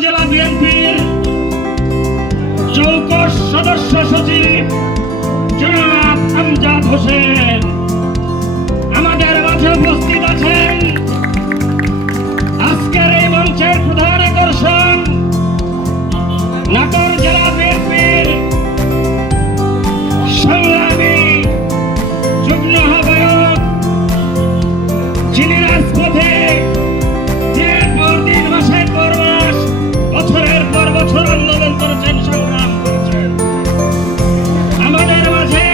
জেলা বিএনপির চৌকস সদস্য সচিব জনাব আমজাদ হোসেন আমাদের মাঝে উপস্থিত আছেন। আজকের এই মঞ্চের প্রধান আকর্ষণ নাটোর জেলা বিএনপির সংগ্রামী যুগ্ম আহ্বায়ক, যিনি রাজপথে দিনের পর দিন, মাসের পর মাস, বছরের পর বছর আন্দোলন করেছেন, সংগ্রাম করেছেন। আমাদের মাঝে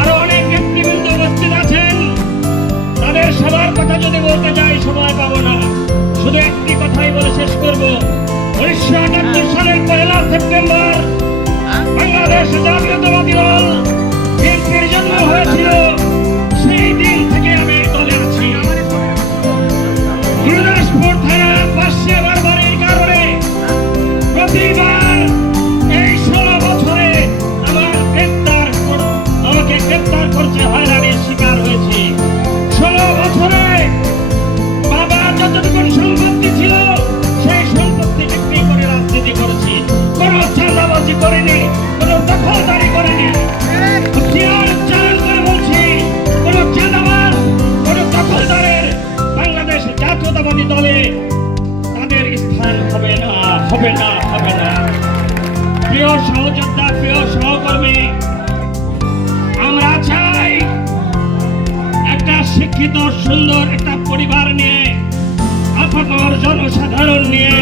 আরো অনেক নেতৃবৃন্দ উপস্থিত আছেন। তাদের সবার কথা যদি বলতে যাই সময় পাবো না, শুধু একটি কথাই বলে শেষ করব। 1978 সালের 1 সেপ্টেম্বর বাংলাদেশ জাতীয়তাবাদী দল বিএনপির জন্ম হয়েছিল। সেই দিন থেকে আমি দলে আছি। গুরুদাসপুর থানার পাশে বারবারির কারণে প্রতিবার এই 16 বছরে আমাকে গ্রেপ্তার করছে, হয়রানির শিকার হয়েছি। 16 বছরে বাবার যতটুকু সম্পত্তি ছিল সেই সম্পত্তি বিক্রি করে রাজনীতি করেছি। কোনো চাঁদাবাজি করিনি, কোনো দখলদারি করিনি। উচ্চারণ করে বলছি, কোনো চাঁদাবাজ, কোনো দখলদারের বাংলাদেশ জাতীয়তাবাদী দলে তাদের স্থান হবে না, হবে না, হবে না। প্রিয় সহযোদ্ধা, প্রিয় সহকর্মী, আমরা চাই একটা শিক্ষিত সুন্দর একটা পরিবার নিয়ে, আপামর জনসাধারণ নিয়ে